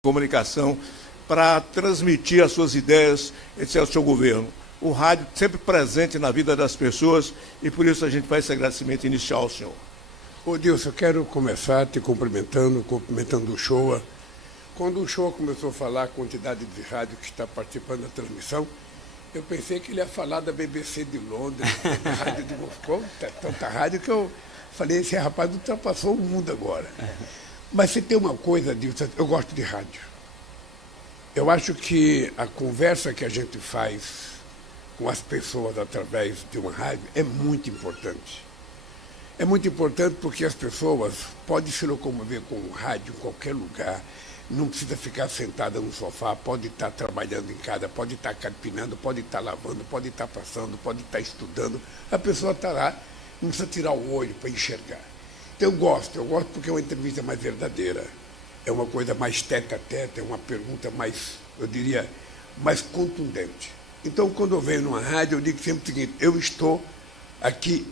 comunicação para transmitir as suas ideias, esse é o seu governo. O rádio sempre presente na vida das pessoas e por isso a gente faz esse agradecimento inicial ao senhor. Ô Dilson, eu quero começar te cumprimentando o Uchoa. Quando o Uchoa começou a falar a quantidade de rádio que está participando da transmissão, eu pensei que ele ia falar da BBC de Londres, da rádio de Moscou, tanta rádio que eu falei, esse rapaz ultrapassou o mundo agora. Mas se tem uma coisa, Dilson, eu gosto de rádio. Eu acho que a conversa que a gente faz com as pessoas através de uma rádio é muito importante. É muito importante porque as pessoas podem se locomover com o rádio em qualquer lugar, não precisa ficar sentada no sofá, pode estar trabalhando em casa, pode estar carpinando, pode estar lavando, pode estar passando, pode estar estudando. A pessoa está lá, não precisa tirar o olho para enxergar. Então eu gosto porque é uma entrevista mais verdadeira, é uma coisa mais tete-a-tete, é uma pergunta mais, eu diria, mais contundente. Então quando eu venho numa rádio, eu digo sempre o seguinte, eu estou aqui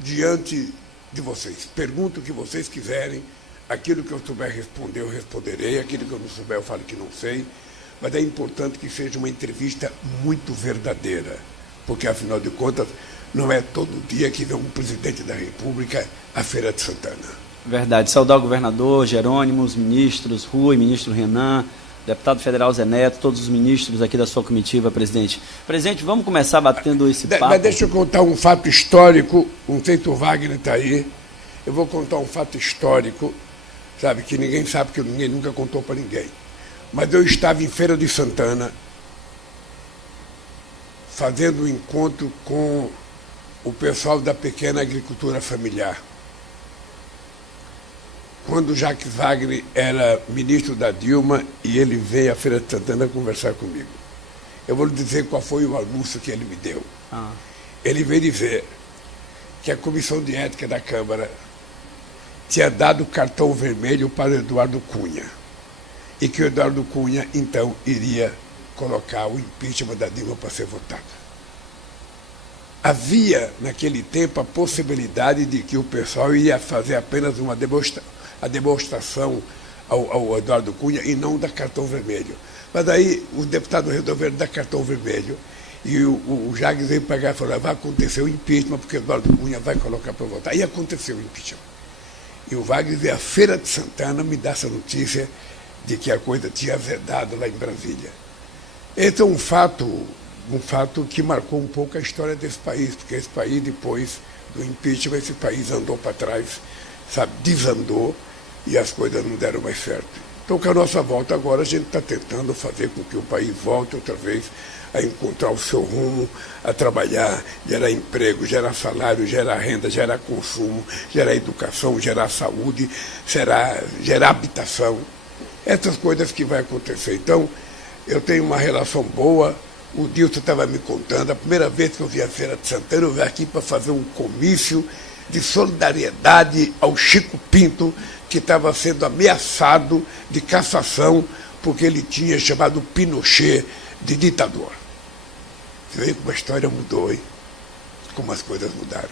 diante de vocês. Pergunto o que vocês quiserem, aquilo que eu souber responder, eu responderei, aquilo que eu não souber, eu falo que não sei, mas é importante que seja uma entrevista muito verdadeira, porque, afinal de contas, não é todo dia que vem um presidente da República à Feira de Santana. Verdade. Saudar o governador Jerônimo, os ministros, Rui, ministro Renan, deputado federal Zé Neto, todos os ministros aqui da sua comitiva, presidente. Presidente, vamos começar batendo esse papo. Mas deixa eu contar um fato histórico, não sei se o Wagner está aí, eu vou contar um fato histórico, sabe, que ninguém sabe, que ninguém nunca contou para ninguém. Mas eu estava em Feira de Santana, fazendo um encontro com o pessoal da pequena agricultura familiar. Quando o Jacques Wagner era ministro da Dilma e ele veio à Feira de Santana conversar comigo. Eu vou lhe dizer qual foi o anúncio que ele me deu. Ele veio dizer que a Comissão de Ética da Câmara tinha dado cartão vermelho para o Eduardo Cunha e que o Eduardo Cunha, então, iria colocar o impeachment da Dilma para ser votado. Havia, naquele tempo, a possibilidade de que o pessoal ia fazer apenas a demonstração ao Eduardo Cunha e não dar cartão vermelho. Mas aí os deputados resolveram dar cartão vermelho e o Jacques veio pagar e falou, vai acontecer o impeachment porque o Eduardo Cunha vai colocar para votar. E aconteceu o impeachment. E o Wagner veio à Feira de Santana me dar essa notícia de que a coisa tinha azedado lá em Brasília. Esse é um fato que marcou um pouco a história desse país, porque esse país, depois do impeachment, esse país andou para trás, sabe, desandou e as coisas não deram mais certo. Então, com a nossa volta agora, a gente está tentando fazer com que o país volte outra vez a encontrar o seu rumo, a trabalhar, gerar emprego, gerar salário, gerar renda, gerar consumo, gerar educação, gerar saúde, gerar habitação. Essas coisas que vai acontecer. Então, eu tenho uma relação boa. O Dilson estava me contando, a primeira vez que eu vi a Feira de Santana, eu vim aqui para fazer um comício de solidariedade ao Chico Pinto, que estava sendo ameaçado de cassação, porque ele tinha chamado Pinochet de ditador. Você vê como a história mudou, hein? Como as coisas mudaram.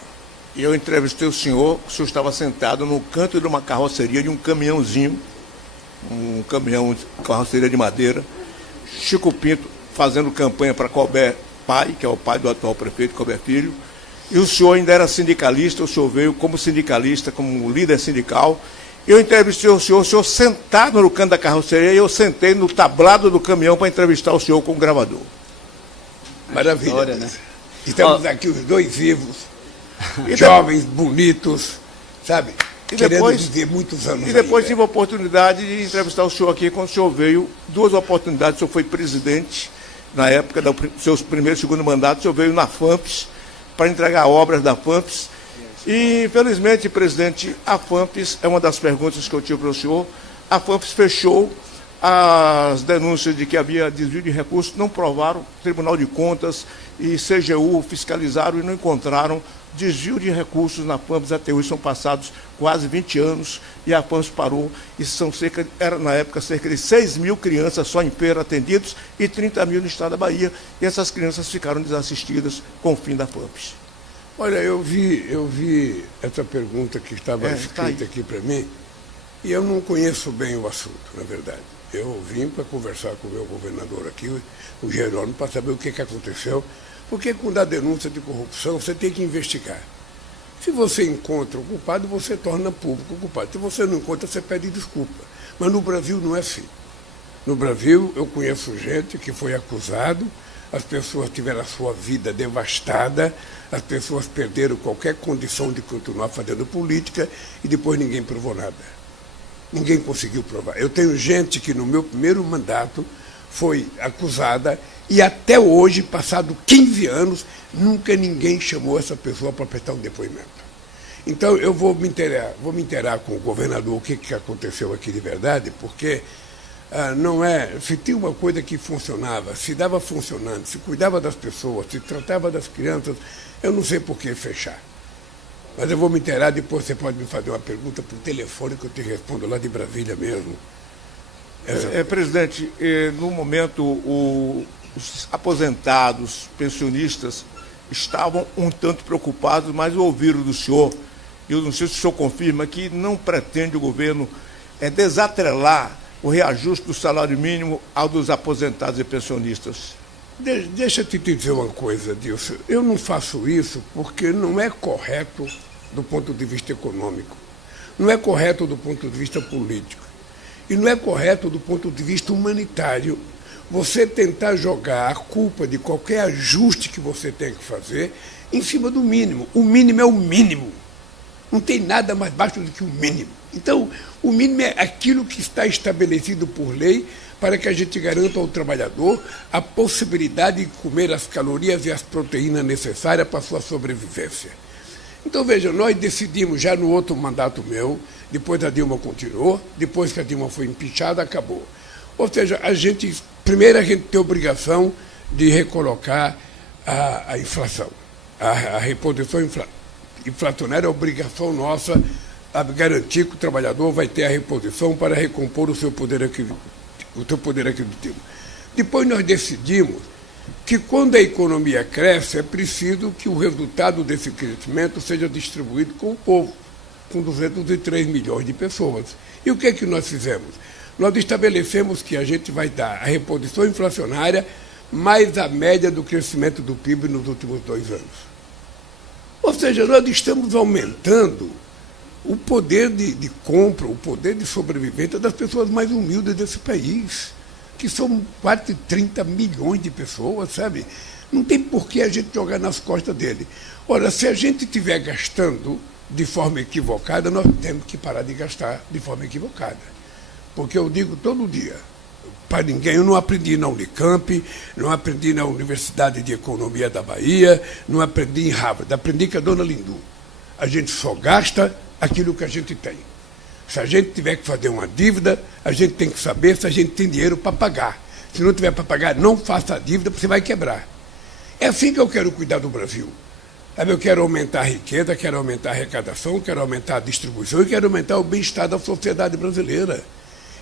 E eu entrevistei o senhor estava sentado no canto de uma carroceria de um caminhãozinho, um caminhão de carroceria de madeira, Chico Pinto fazendo campanha para Colbert pai, que é o pai do atual prefeito, Colbert Filho, e o senhor ainda era sindicalista, o senhor veio como sindicalista, como líder sindical. Eu entrevistei o senhor sentado no canto da carroceria, e eu sentei no tablado do caminhão para entrevistar o senhor com o gravador. Maravilha. História, né? Estamos aqui os dois vivos, jovens, bonitos, sabe? Querendo viver muitos anos. E depois tive a oportunidade de entrevistar o senhor aqui, quando o senhor veio, duas oportunidades, o senhor foi presidente, na época do seu primeiro e segundo mandato, o senhor veio na FAMPES, para entregar obras da FAMPES. E, infelizmente, presidente, a FAMPES, é uma das perguntas que eu tive para o senhor, a FAMPES fechou as denúncias de que havia desvio de recursos, não provaram, Tribunal de Contas e CGU fiscalizaram e não encontraram desvio de recursos na FAMPES até hoje. São passados quase 20 anos e a FAMPES parou. E era na época cerca de 6 mil crianças só em feira atendidos e 30 mil no estado da Bahia. E essas crianças ficaram desassistidas com o fim da FAMPES. Olha, eu vi essa pergunta que estava escrita aqui para mim e eu não conheço bem o assunto, na verdade. Eu vim para conversar com o meu governador aqui, o Jerônimo, para saber o que aconteceu. Porque quando há denúncia de corrupção, você tem que investigar. Se você encontra o culpado, você torna público o culpado. Se você não encontra, você pede desculpa. Mas no Brasil não é assim. No Brasil, eu conheço gente que foi acusado, as pessoas tiveram a sua vida devastada, as pessoas perderam qualquer condição de continuar fazendo política e depois ninguém provou nada. Ninguém conseguiu provar. Eu tenho gente que no meu primeiro mandato foi acusada e até hoje, passado 15 anos, nunca ninguém chamou essa pessoa para prestar um depoimento. Então eu vou me inteirar com o governador o que aconteceu aqui de verdade, porque não é, se tinha uma coisa que funcionava, se dava funcionando, se cuidava das pessoas, se tratava das crianças, eu não sei por que fechar. Mas eu vou me inteirar, depois você pode me fazer uma pergunta por telefone que eu te respondo lá de Brasília mesmo. Presidente, no momento os aposentados, pensionistas, estavam um tanto preocupados, mas ouviram do senhor, e eu não sei se o senhor confirma, que não pretende o governo desatrelar o reajuste do salário mínimo ao dos aposentados e pensionistas. Deixa eu te dizer uma coisa, Dilson. Eu não faço isso porque não é correto do ponto de vista econômico, não é correto do ponto de vista político, e não é correto do ponto de vista humanitário você tentar jogar a culpa de qualquer ajuste que você tem que fazer em cima do mínimo. O mínimo é o mínimo. Não tem nada mais baixo do que o mínimo. Então, o mínimo é aquilo que está estabelecido por lei para que a gente garanta ao trabalhador a possibilidade de comer as calorias e as proteínas necessárias para a sua sobrevivência. Então, veja, nós decidimos já no outro mandato meu, depois a Dilma continuou, depois que a Dilma foi impeachada, acabou. Ou seja, primeiro a gente tem a obrigação de recolocar a inflação, a reposição inflacionária, é obrigação nossa a garantir que o trabalhador vai ter a reposição para recompor o seu poder aquisitivo. Depois nós decidimos que quando a economia cresce, é preciso que o resultado desse crescimento seja distribuído com o povo, com 203 milhões de pessoas. E o que é que nós fizemos? Nós estabelecemos que a gente vai dar a reposição inflacionária mais a média do crescimento do PIB nos últimos 2 anos. Ou seja, nós estamos aumentando o poder de compra, o poder de sobrevivência das pessoas mais humildes desse país, que são quase 30 milhões de pessoas, sabe? Não tem por que a gente jogar nas costas dele. Ora, se a gente estiver gastando de forma equivocada, nós temos que parar de gastar de forma equivocada. Porque eu digo todo dia, para ninguém, eu não aprendi na Unicamp, não aprendi na Universidade de Economia da Bahia, não aprendi em Harvard, aprendi com a dona Lindu. A gente só gasta aquilo que a gente tem. Se a gente tiver que fazer uma dívida, a gente tem que saber se a gente tem dinheiro para pagar. Se não tiver para pagar, não faça a dívida, porque você vai quebrar. É assim que eu quero cuidar do Brasil. Eu quero aumentar a riqueza, quero aumentar a arrecadação, quero aumentar a distribuição e quero aumentar o bem-estar da sociedade brasileira.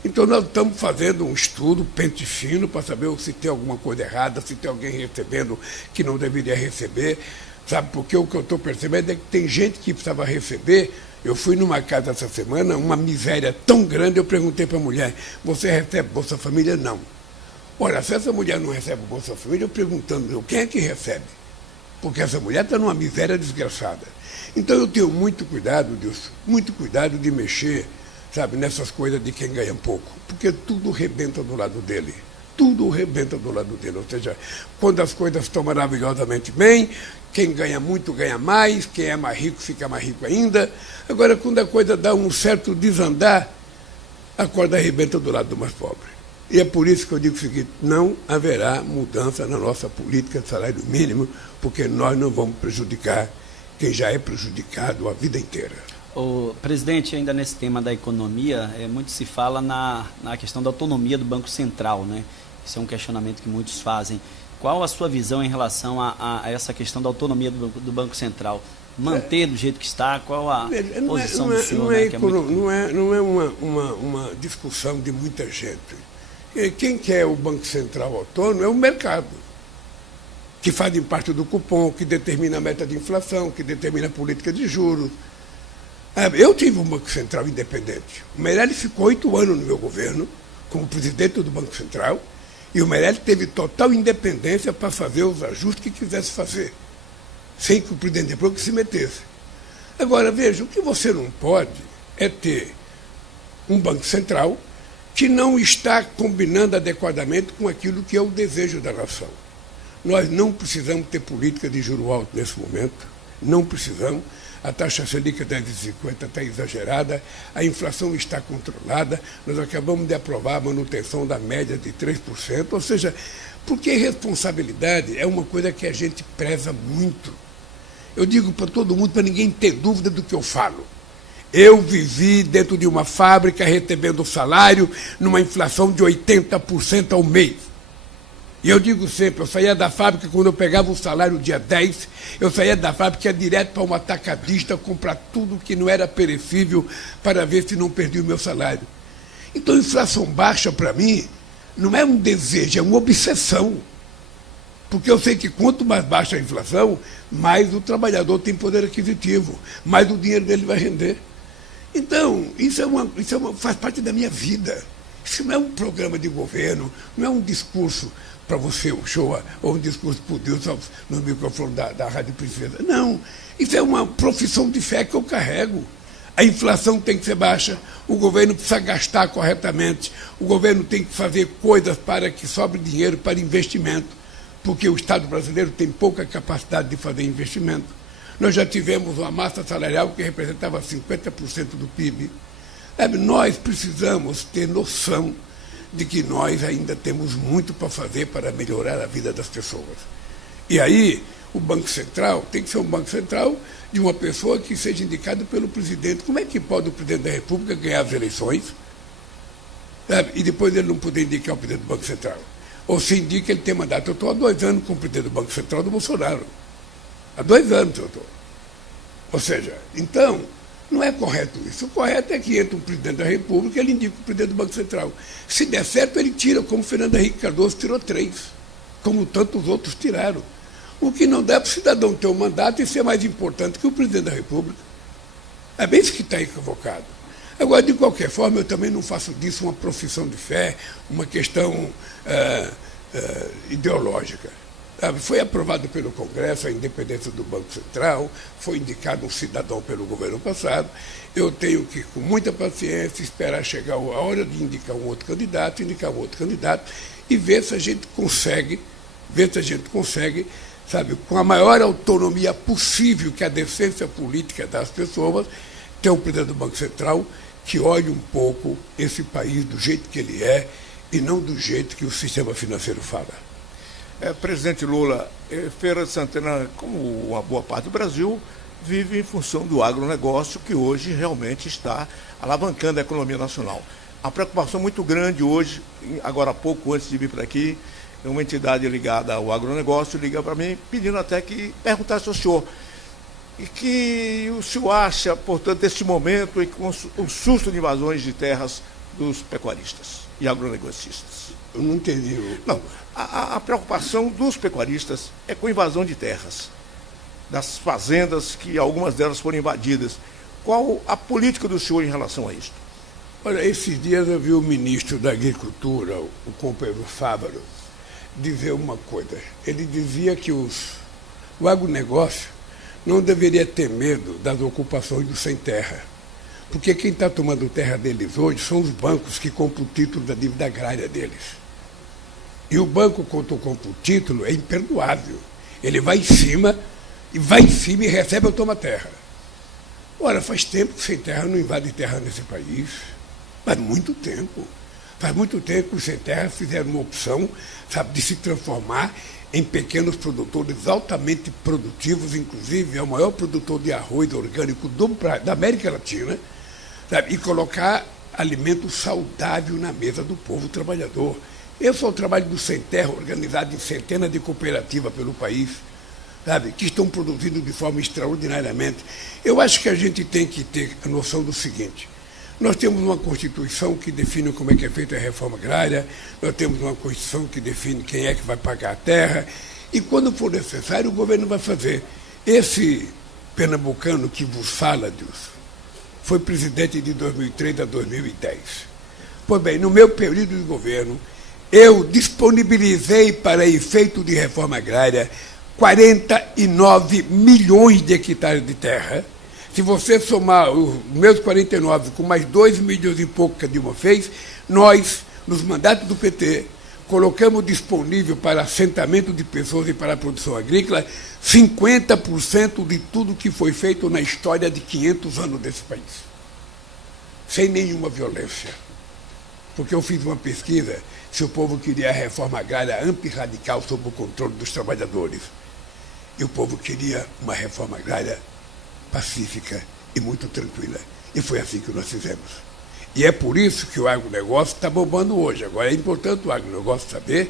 Então nós estamos fazendo um estudo pente fino para saber se tem alguma coisa errada, se tem alguém recebendo que não deveria receber. Sabe, porque o que eu estou percebendo é que tem gente que precisava receber. Eu fui numa casa essa semana, uma miséria tão grande, eu perguntei para a mulher, você recebe Bolsa Família? Não. Ora, se essa mulher não recebe Bolsa Família, eu perguntando, quem é que recebe? Porque essa mulher está numa miséria desgraçada. Então eu tenho muito cuidado, Deus, muito cuidado de mexer, sabe, nessas coisas de quem ganha pouco, porque tudo rebenta do lado dele. Tudo rebenta do lado dele. Ou seja, quando as coisas estão maravilhosamente bem, quem ganha muito ganha mais, quem é mais rico fica mais rico ainda. Agora, quando a coisa dá um certo desandar, a corda arrebenta do lado do mais pobre. E é por isso que eu digo o seguinte, não haverá mudança na nossa política de salário mínimo, porque nós não vamos prejudicar quem já é prejudicado a vida inteira. O presidente, ainda nesse tema da economia, muito se fala na questão da autonomia do Banco Central, né? Esse é um questionamento que muitos fazem. Qual a sua visão em relação a essa questão da autonomia do Banco Central? Manter do jeito que está? Qual a posição do senhor? Não é uma discussão de muita gente. Quem quer o Banco Central autônomo é o mercado, que fazem parte do cupom, que determina a meta de inflação, que determina a política de juros. Eu tive um Banco Central independente. O Meirelles ficou 8 anos no meu governo, como presidente do Banco Central, e o Meirelles teve total independência para fazer os ajustes que quisesse fazer, sem que o presidente da República se metesse. Agora, veja, o que você não pode é ter um Banco Central que não está combinando adequadamente com aquilo que é o desejo da nação. Nós não precisamos ter política de juro alto nesse momento, não precisamos. A taxa Selic 10,50 está exagerada, a inflação está controlada, nós acabamos de aprovar a manutenção da média de 3%, ou seja, porque responsabilidade é uma coisa que a gente preza muito. Eu digo para todo mundo, para ninguém ter dúvida do que eu falo. Eu vivi dentro de uma fábrica recebendo salário numa inflação de 80% ao mês. E eu digo sempre, eu saía da fábrica quando eu pegava o salário dia 10, eu saía da fábrica ia direto para uma atacadista comprar tudo que não era perecível para ver se não perdia o meu salário. Então, inflação baixa, para mim, não é um desejo, é uma obsessão. Porque eu sei que quanto mais baixa a inflação, mais o trabalhador tem poder aquisitivo, mais o dinheiro dele vai render. Então, faz parte da minha vida. Isso não é um programa de governo, não é um discurso para você, o show, ou um discurso por Deus no microfone da Rádio Princesa. Não, isso é uma profissão de fé que eu carrego. A inflação tem que ser baixa, o governo precisa gastar corretamente, o governo tem que fazer coisas para que sobre dinheiro para investimento, porque o Estado brasileiro tem pouca capacidade de fazer investimento. Nós já tivemos uma massa salarial que representava 50% do PIB. Nós precisamos ter noção de que nós ainda temos muito para fazer para melhorar a vida das pessoas. E aí, o Banco Central tem que ser um Banco Central de uma pessoa que seja indicado pelo presidente. Como é que pode o presidente da República ganhar as eleições, e depois ele não poder indicar o presidente do Banco Central? Ou se indica ele tem mandato. Eu estou há 2 anos com o presidente do Banco Central do Bolsonaro. Há 2 anos eu estou. Ou seja, então, não é correto isso. O correto é que entra um presidente da República e ele indica o presidente do Banco Central. Se der certo, ele tira, como Fernando Henrique Cardoso tirou 3, como tantos outros tiraram. O que não dá é para o cidadão ter um mandato e ser mais importante que o presidente da República. É bem isso que está equivocado. Agora, de qualquer forma, eu também não faço disso uma profissão de fé, uma questão ideológica. Foi aprovado pelo Congresso a independência do Banco Central, foi indicado um cidadão pelo governo passado. Eu tenho que, com muita paciência, esperar chegar a hora de indicar um outro candidato e ver se a gente consegue, sabe, com a maior autonomia possível que a decência política das pessoas, ter um presidente do Banco Central que olhe um pouco esse país do jeito que ele é e não do jeito que o sistema financeiro fala. Presidente Lula, Feira de Santana, como uma boa parte do Brasil, vive em função do agronegócio, que hoje realmente está alavancando a economia nacional. A preocupação muito grande hoje, agora há pouco, antes de vir para aqui, uma entidade ligada ao agronegócio liga para mim, pedindo até que perguntasse ao senhor, e que o senhor acha, portanto, desse momento, e com o susto de invasões de terras dos pecuaristas e agronegocistas. Eu não entendi. Não, a preocupação dos pecuaristas é com invasão de terras, das fazendas, que algumas delas foram invadidas. Qual a política do senhor em relação a isso? Olha, esses dias eu vi o ministro da Agricultura, o companheiro Fávaro, dizer uma coisa. Ele dizia que o agronegócio não deveria ter medo das ocupações do sem terra, porque quem está tomando terra deles hoje são os bancos que compram o título da dívida agrária deles. E o banco, quando compra o título, é imperdoável. Ele vai em cima e recebe ou toma terra. Ora, faz tempo que sem terra não invade terra nesse país. Faz muito tempo. Faz muito tempo que os sem terra fizeram uma opção, sabe, de se transformar em pequenos produtores altamente produtivos, inclusive é o maior produtor de arroz orgânico da América Latina, sabe, e colocar alimento saudável na mesa do povo trabalhador. Esse é o trabalho do Sem Terra, organizado em centenas de cooperativas pelo país, sabe, que estão produzindo de forma extraordinariamente. Eu acho que a gente tem que ter a noção do seguinte: nós temos uma Constituição que define como é que é feita a reforma agrária, nós temos uma Constituição que define quem é que vai pagar a terra, e quando for necessário o governo vai fazer. Esse pernambucano que vos fala, Deus, foi presidente de 2003 a 2010. Pois bem, no meu período de governo, eu disponibilizei para efeito de reforma agrária 49 milhões de hectares de terra. Se você somar os meus 49 com mais 2 milhões e pouco que a Dilma fez, nós, nos mandatos do PT, colocamos disponível para assentamento de pessoas e para a produção agrícola 50% de tudo que foi feito na história de 500 anos desse país. Sem nenhuma violência. Porque eu fiz uma pesquisa se o povo queria a reforma agrária ampla e radical sob o controle dos trabalhadores. E o povo queria uma reforma agrária pacífica e muito tranquila. E foi assim que nós fizemos. E é por isso que o agronegócio está bombando hoje. Agora, é importante o agronegócio saber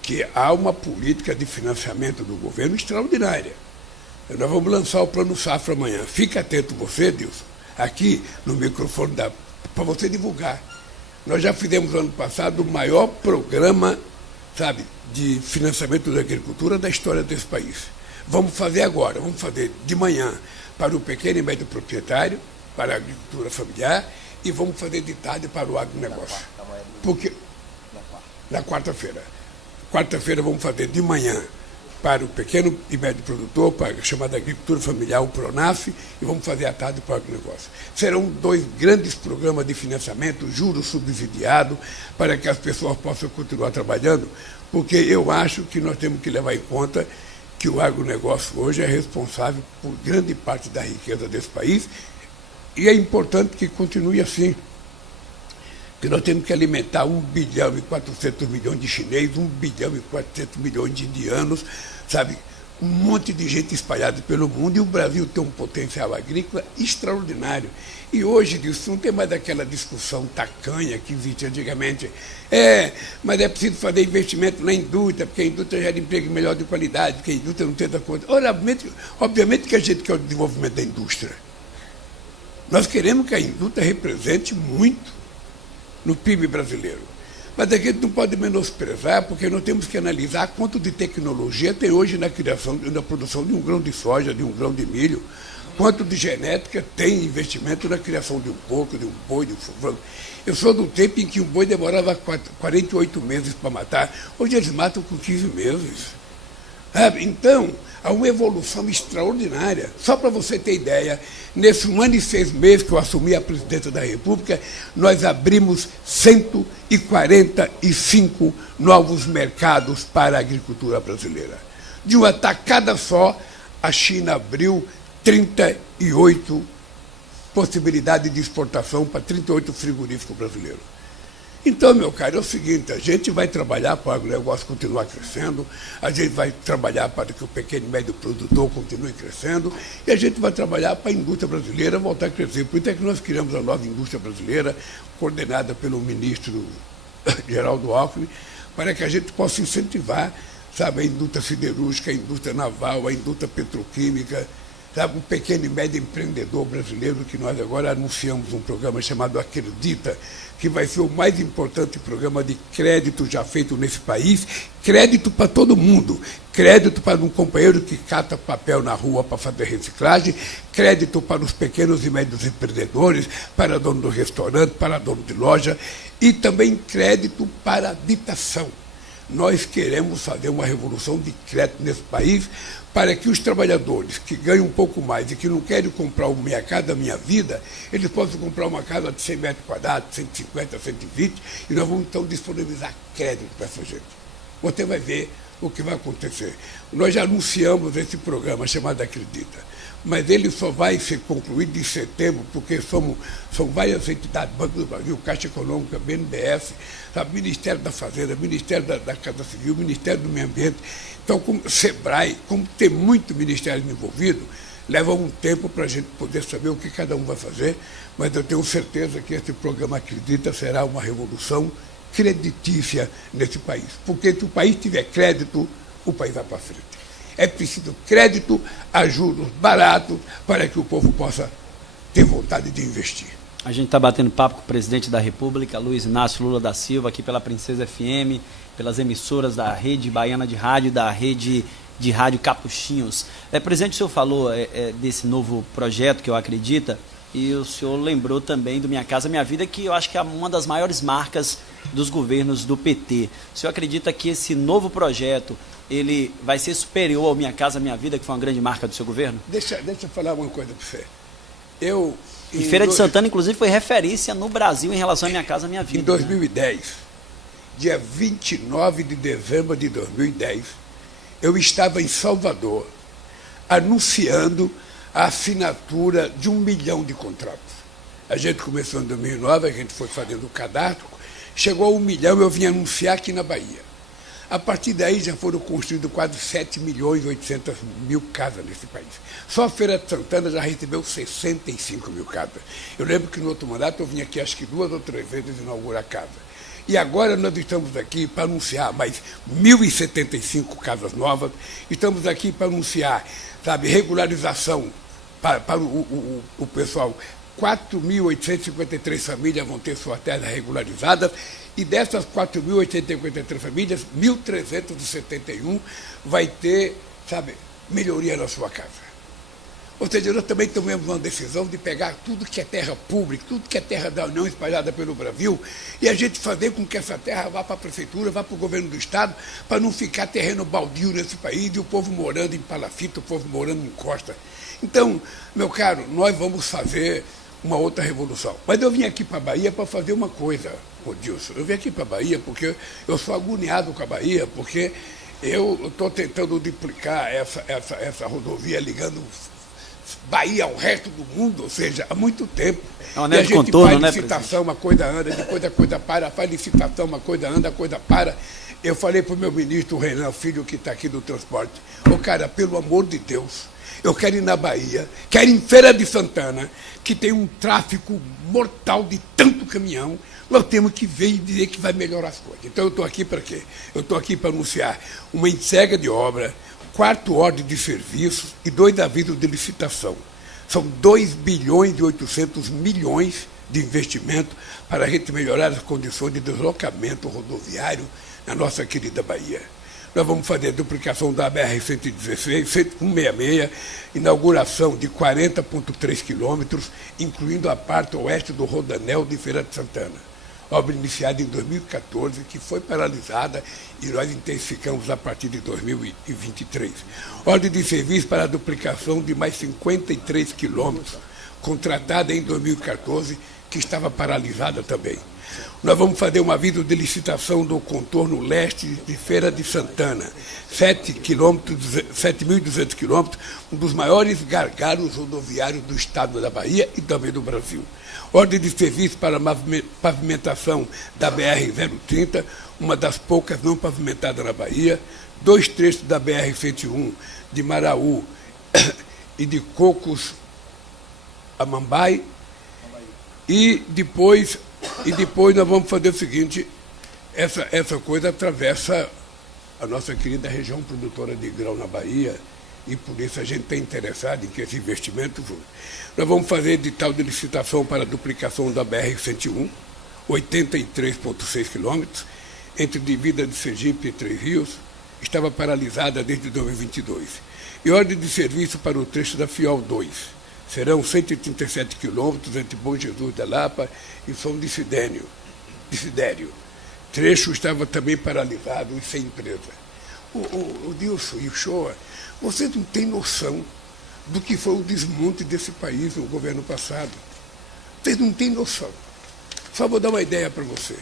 que há uma política de financiamento do governo extraordinária. Nós vamos lançar o Plano Safra amanhã. Fique atento você, Dilson, aqui no microfone para você divulgar. Nós já fizemos ano passado o maior programa, sabe, de financiamento da agricultura da história desse país. Vamos fazer agora, vamos fazer de manhã para o pequeno e médio proprietário, para a agricultura familiar, e vamos fazer de tarde para o agronegócio. Porque na quarta-feira. Quarta-feira vamos fazer de manhã para o pequeno e médio produtor, para a chamada agricultura familiar, o PRONAF, e vamos fazer à tarde para o agronegócio. Serão 2 grandes programas de financiamento, juros subsidiados, para que as pessoas possam continuar trabalhando, porque eu acho que nós temos que levar em conta que o agronegócio hoje é responsável por grande parte da riqueza desse país, e é importante que continue assim. Que nós temos que alimentar 1 bilhão e 400 milhões de chineses, 1 bilhão e 400 milhões de indianos, sabe? Um monte de gente espalhada pelo mundo, e o Brasil tem um potencial agrícola extraordinário. E hoje, isso não tem mais aquela discussão tacanha que existia antigamente. Mas é preciso fazer investimento na indústria, porque a indústria gera emprego melhor de qualidade, porque a indústria não tem essa coisa. Obviamente que a gente quer o desenvolvimento da indústria. Nós queremos que a indústria represente muito no PIB brasileiro. Mas a gente não pode menosprezar, porque nós temos que analisar quanto de tecnologia tem hoje na criação, na produção de um grão de soja, de um grão de milho, quanto de genética tem investimento na criação de um porco, de um boi, de um frango. Eu sou do tempo em que um boi demorava 48 meses para matar. Hoje eles matam com 15 meses. Então, há uma evolução extraordinária. Só para você ter ideia, nesse 1 ano e 6 meses que eu assumi a presidência da República, nós abrimos 145 novos mercados para a agricultura brasileira. De uma tacada só, a China abriu 38 possibilidades de exportação para 38 frigoríficos brasileiros. Então, meu caro, é o seguinte, a gente vai trabalhar para o agronegócio continuar crescendo, a gente vai trabalhar para que o pequeno e médio produtor continue crescendo, e a gente vai trabalhar para a indústria brasileira voltar a crescer. Por isso é que nós criamos a nova indústria brasileira, coordenada pelo ministro Geraldo Alckmin, para que a gente possa incentivar, sabe, a indústria siderúrgica, a indústria naval, a indústria petroquímica, sabe, o pequeno e médio empreendedor brasileiro, que nós agora anunciamos um programa chamado Acredita, que vai ser o mais importante programa de crédito já feito nesse país, crédito para todo mundo, crédito para um companheiro que cata papel na rua para fazer reciclagem, crédito para os pequenos e médios empreendedores, para dono do restaurante, para dono de loja, e também crédito para habitação. Nós queremos fazer uma revolução de crédito nesse país para que os trabalhadores que ganham um pouco mais e que não querem comprar uma Minha Casa Minha Vida, eles possam comprar uma casa de 100 metros quadrados, 150, 120, e nós vamos então disponibilizar crédito para essa gente. Você vai ver o que vai acontecer. Nós já anunciamos esse programa chamado Acredita, mas ele só vai ser concluído em setembro, porque são várias entidades, Banco do Brasil, Caixa Econômica, BNDES, sabe, Ministério da Fazenda, Ministério da Casa Civil, Ministério do Meio Ambiente. Então, como SEBRAE, como tem muito ministério envolvido, leva um tempo para a gente poder saber o que cada um vai fazer, mas eu tenho certeza que esse programa Acredita será uma revolução creditícia nesse país. Porque se o país tiver crédito, o país vai para frente. É preciso crédito a juros baratos para que o povo possa ter vontade de investir. A gente está batendo papo com o presidente da República, Luiz Inácio Lula da Silva, aqui pela Princesa FM, pelas emissoras da Rede Baiana de Rádio e da Rede de Rádio Capuchinhos. Presidente, o senhor falou desse novo projeto que eu acredito. E o senhor lembrou também do Minha Casa Minha Vida, que eu acho que é uma das maiores marcas dos governos do PT. O senhor acredita que esse novo projeto ele vai ser superior ao Minha Casa Minha Vida, que foi uma grande marca do seu governo? Deixa eu falar uma coisa para você. E Feira de Santana, inclusive, foi referência no Brasil em relação à Minha Casa Minha Vida. Em 2010, dia 29 de dezembro de 2010, eu estava em Salvador, anunciando a assinatura de 1 milhão de contratos. A gente começou em 2009, a gente foi fazendo o cadastro, chegou a 1 milhão, eu vim anunciar aqui na Bahia. A partir daí já foram construídos quase 7 milhões e 800 mil casas nesse país. Só a Feira de Santana já recebeu 65 mil casas. Eu lembro que no outro mandato eu vim aqui acho que 2 ou 3 vezes inaugurar casa. E agora nós estamos aqui para anunciar mais 1.075 casas novas, estamos aqui para anunciar, sabe, regularização para o pessoal. 4.853 famílias vão ter suas terras regularizadas, e dessas 4.853 famílias, 1.371 vai ter, sabe, melhoria na sua casa. Ou seja, nós também tomamos uma decisão de pegar tudo que é terra pública, tudo que é terra da União espalhada pelo Brasil, e a gente fazer com que essa terra vá para a prefeitura, vá para o governo do Estado, para não ficar terreno baldio nesse país, e o povo morando em palafita, o povo morando em costa. Então, meu caro, nós vamos fazer uma outra revolução. Mas eu vim aqui para a Bahia para fazer uma coisa, Odilson. Eu vim aqui para a Bahia porque eu sou agoniado com a Bahia, porque eu estou tentando duplicar essa rodovia ligando Bahia ao resto do mundo, ou seja, há muito tempo. É um anel de contorno, né, licitação, uma coisa anda, depois a coisa para, faz licitação, uma coisa anda, a coisa para. Eu falei para o meu ministro Renan Filho, que está aqui do transporte, cara, pelo amor de Deus, eu quero ir na Bahia, quero ir em Feira de Santana, que tem um tráfego mortal de tanto caminhão, nós temos que ver e dizer que vai melhorar as coisas. Então eu estou aqui para quê? Eu estou aqui para anunciar uma entrega de obra, 4 ordens de serviços e 2 avisos de licitação. São 2 bilhões e 800 milhões de investimento para a gente melhorar as condições de deslocamento rodoviário na nossa querida Bahia. Nós vamos fazer a duplicação da BR-116, 166, inauguração de 40,3 quilômetros, incluindo a parte oeste do Rodanel de Feira de Santana. Obra iniciada em 2014, que foi paralisada e nós intensificamos a partir de 2023. Ordem de serviço para a duplicação de mais 53 quilômetros, contratada em 2014, que estava paralisada também. Nós vamos fazer um aviso de licitação do contorno leste de Feira de Santana, 7.200 quilômetros, um dos maiores gargalos rodoviários do estado da Bahia e também do Brasil. Ordem de serviço para a pavimentação da BR-030, uma das poucas não pavimentadas na Bahia, 2 trechos da BR-101 de Maraú e de Cocos a Mambai, e depois nós vamos fazer o seguinte, essa coisa atravessa a nossa querida região produtora de grão na Bahia, e por isso a gente está interessado em que esse investimento... Nós vamos fazer edital de licitação para a duplicação da BR-101, 83,6 quilômetros, entre Divida de Sergipe e Três Rios, estava paralisada desde 2022. E ordem de serviço para o trecho da Fiol 2. Serão 137 quilômetros entre Bom Jesus da Lapa e São Desidério. Trecho estava também paralisado e sem empresa. O Dilson e o Shoa, vocês não têm noção do que foi o desmonte desse país no governo passado. Vocês não têm noção. Só vou dar uma ideia para você.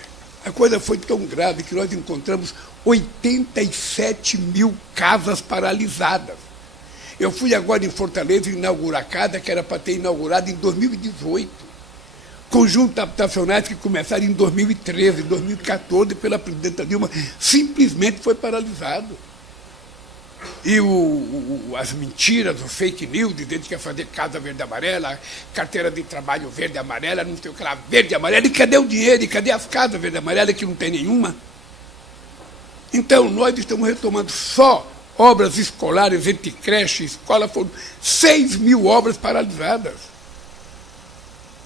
A coisa foi tão grave que nós encontramos 87 mil casas paralisadas. Eu fui agora em Fortaleza inaugurar a casa que era para ter inaugurado em 2018. Conjuntos habitacionais que começaram em 2013, 2014, pela presidenta Dilma, simplesmente foi paralisado. E as mentiras, o fake news, dizendo que ia fazer casa verde e amarela, carteira de trabalho verde e amarela, não sei o que lá, verde e amarela, e cadê o dinheiro? E cadê as casas verde e amarela que não tem nenhuma? Então, nós estamos retomando só obras escolares, entre creche e escola, foram 6 mil obras paralisadas.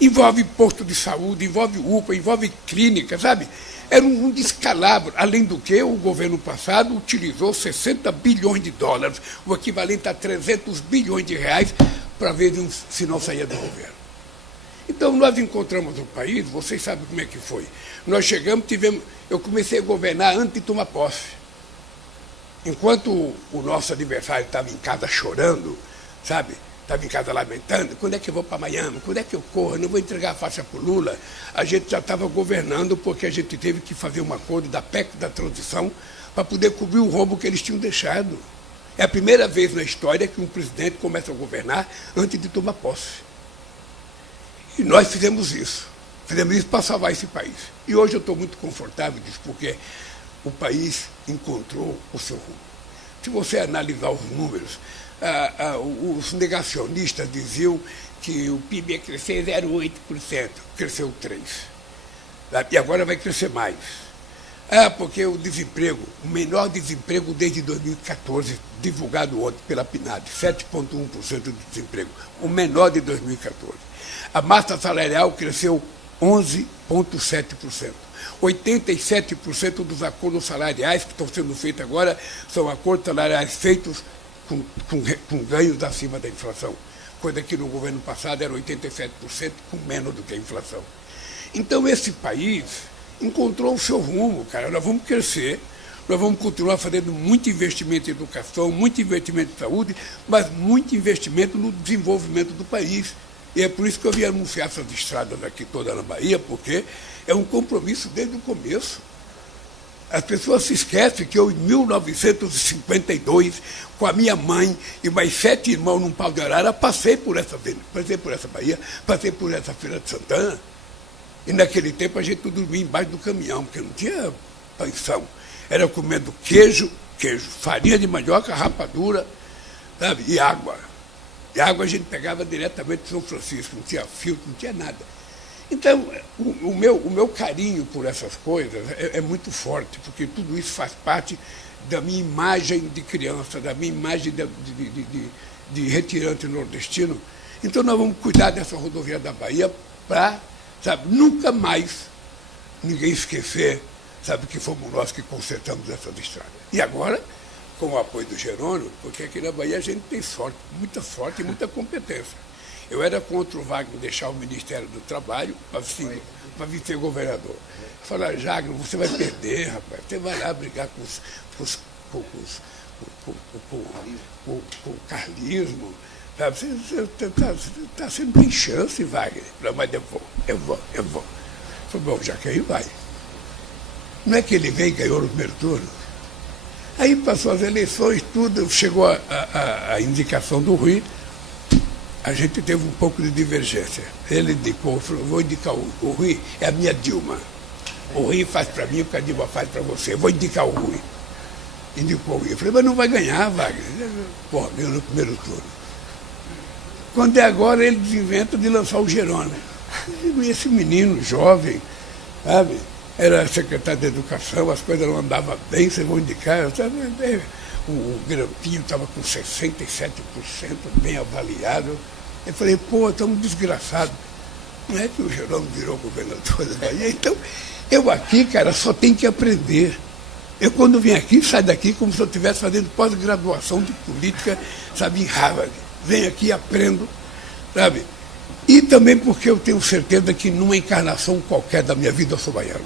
Envolve posto de saúde, envolve UPA, envolve clínica, sabe? Era um descalabro, além do que o governo passado utilizou 60 bilhões de dólares, o equivalente a 300 bilhões de reais, para ver se não saía do governo. Então, nós encontramos um país, vocês sabem como é que foi. Nós chegamos, eu comecei a governar antes de tomar posse. Enquanto o nosso adversário estava em casa chorando, sabe? Estava em casa lamentando, quando é que eu vou para Miami? Quando é que eu corro? Eu não vou entregar a faixa para o Lula. A gente já estava governando porque a gente teve que fazer um acordo da PEC da transição para poder cobrir o rombo que eles tinham deixado. É a primeira vez na história que um presidente começa a governar antes de tomar posse. E nós fizemos isso. Fizemos isso para salvar esse país. E hoje eu estou muito confortável disso, porque o país encontrou o seu rumo. Se você analisar os números, os negacionistas diziam que o PIB ia crescer 0,8%, cresceu 3%. E agora vai crescer mais. Porque o desemprego, o menor desemprego desde 2014, divulgado ontem pela PNAD, 7,1% de desemprego, o menor de 2014. A massa salarial cresceu 11,7%. 87% dos acordos salariais que estão sendo feitos agora são acordos salariais feitos com ganhos acima da inflação, coisa que no governo passado era 87%, com menos do que a inflação. Então, esse país encontrou o seu rumo, cara. Nós vamos crescer, nós vamos continuar fazendo muito investimento em educação, muito investimento em saúde, mas muito investimento no desenvolvimento do país. E é por isso que eu vim anunciar essas estradas aqui toda na Bahia, porque é um compromisso desde o começo. As pessoas se esquecem que eu, em 1952, com a minha mãe e mais 7 irmãos num pau de arara, passei por essa Bahia, passei por essa Feira de Santana. E naquele tempo a gente dormia embaixo do caminhão, porque não tinha pensão. Era comendo queijo, farinha de mandioca, rapadura, sabe? E água. E a água a gente pegava diretamente de São Francisco, não tinha filtro, não tinha nada. Então, o meu carinho por essas coisas é muito forte, porque tudo isso faz parte da minha imagem de criança, da minha imagem de retirante nordestino. Então, nós vamos cuidar dessa rodovia da Bahia para, sabe, nunca mais ninguém esquecer, sabe, que fomos nós que consertamos essas estradas. E agora, com o apoio do Jerônimo, porque aqui na Bahia a gente tem sorte e muita competência. Eu era contra o Wagner deixar o Ministério do Trabalho para vir ser governador. Eu falei, Wagner, você vai perder, rapaz. Você vai lá brigar com o carlismo. Sabe? Você está sendo bem chance, Wagner. Não, mas eu vou. Eu falei, bom, já que aí vai. Não é que ele veio e ganhou no primeiro turno? Aí passou as eleições, tudo, chegou a indicação do Rui. A gente teve um pouco de divergência. Ele indicou, falou, vou indicar o Rui, é a minha Dilma. O Rui faz para mim o que a Dilma faz para você. Eu vou indicar o Rui. Indicou o Rui. Eu falei, mas não vai ganhar, Wagner. Pô, ganhou no primeiro turno. Quando é agora, ele desinventa de lançar o Jerônimo. E esse menino jovem, sabe, era secretário de Educação, as coisas não andavam bem, vocês vão indicar, sabe? O Grampinho estava com 67%, bem avaliado. Eu falei, pô, estamos desgraçados. Não é que o Jerônimo virou governador da Bahia? Então, eu aqui, cara, só tenho que aprender. Eu, quando vim aqui, saio daqui como se eu estivesse fazendo pós-graduação de política, sabe, em Harvard. Venho aqui e aprendo, sabe? E também porque eu tenho certeza que numa encarnação qualquer da minha vida eu sou baiano.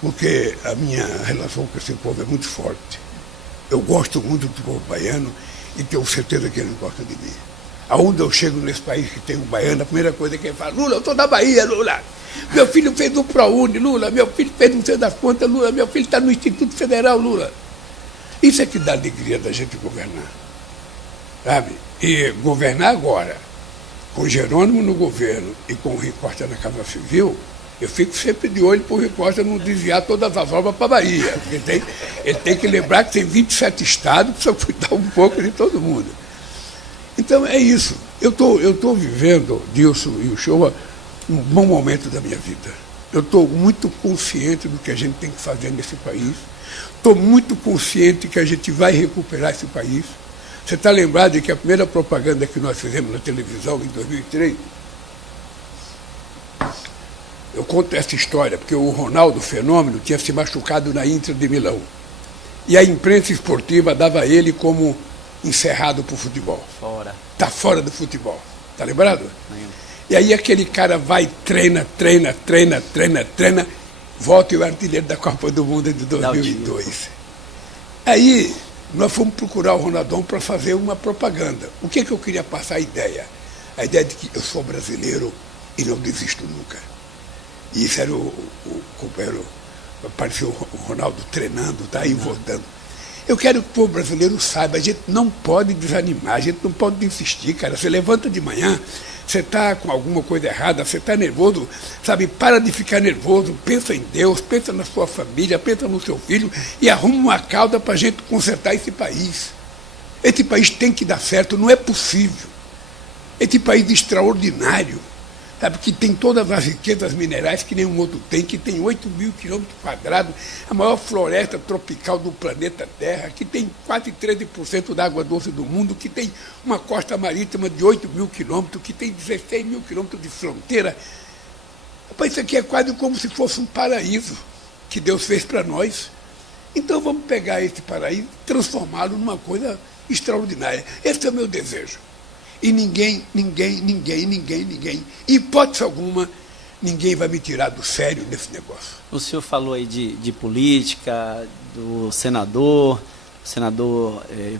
Porque a minha relação com esse povo é muito forte. Eu gosto muito do povo baiano e tenho certeza que eles gostam de mim. Aonde eu chego nesse país que tem um baiano, a primeira coisa que ele fala, Lula, eu estou da Bahia, Lula. Meu filho fez o ProUni, Lula. Meu filho fez não sei das contas, Lula. Meu filho está no Instituto Federal, Lula. Isso é que dá alegria da gente governar. Sabe? E governar agora, com Jerônimo no governo e com o Rui Costa na Casa Civil, eu fico sempre de olho para o Rui Costa não desviar todas as obras para a Bahia. Porque ele tem que lembrar que tem 27 estados, precisa cuidar um pouco de todo mundo. Então é isso. Eu tô vivendo, Dilson e o Shoa, um bom momento da minha vida. Eu estou muito consciente do que a gente tem que fazer nesse país. Estou muito consciente que a gente vai recuperar esse país. Você está lembrado de que a primeira propaganda que nós fizemos na televisão em 2003, eu conto essa história, porque o Ronaldo Fenômeno tinha se machucado na Inter de Milão. E a imprensa esportiva dava ele como encerrado para o futebol. Fora. Está fora do futebol. Está lembrado? E aí aquele cara vai, treina, volta e o artilheiro da Copa do Mundo de 2002. Aí nós fomos procurar o Ronaldão para fazer uma propaganda. O que eu queria passar a ideia? A ideia de que eu sou brasileiro e não desisto nunca. E isso era o companheiro, apareceu o Ronaldo treinando, tá aí voltando. Eu quero que o povo brasileiro saiba, a gente não pode desanimar, a gente não pode desistir, cara. Você levanta de manhã, você está com alguma coisa errada, você está nervoso, sabe? Para de ficar nervoso, pensa em Deus, pensa na sua família, pensa no seu filho e arruma uma cauda para a gente consertar esse país. Esse país tem que dar certo, não é possível. Esse país extraordinário, sabe, que tem todas as riquezas minerais que nenhum outro tem, que tem 8.000 quilômetros quadrados, a maior floresta tropical do planeta Terra, que tem quase 13% da água doce do mundo, que tem uma costa marítima de 8.000 quilômetros, que tem 16.000 quilômetros de fronteira. Rapaz, isso aqui é quase como se fosse um paraíso que Deus fez para nós. Então vamos pegar esse paraíso e transformá-lo numa coisa extraordinária. Esse é o meu desejo. E ninguém, hipótese alguma, ninguém vai me tirar do sério nesse negócio. O senhor falou aí de política, do senador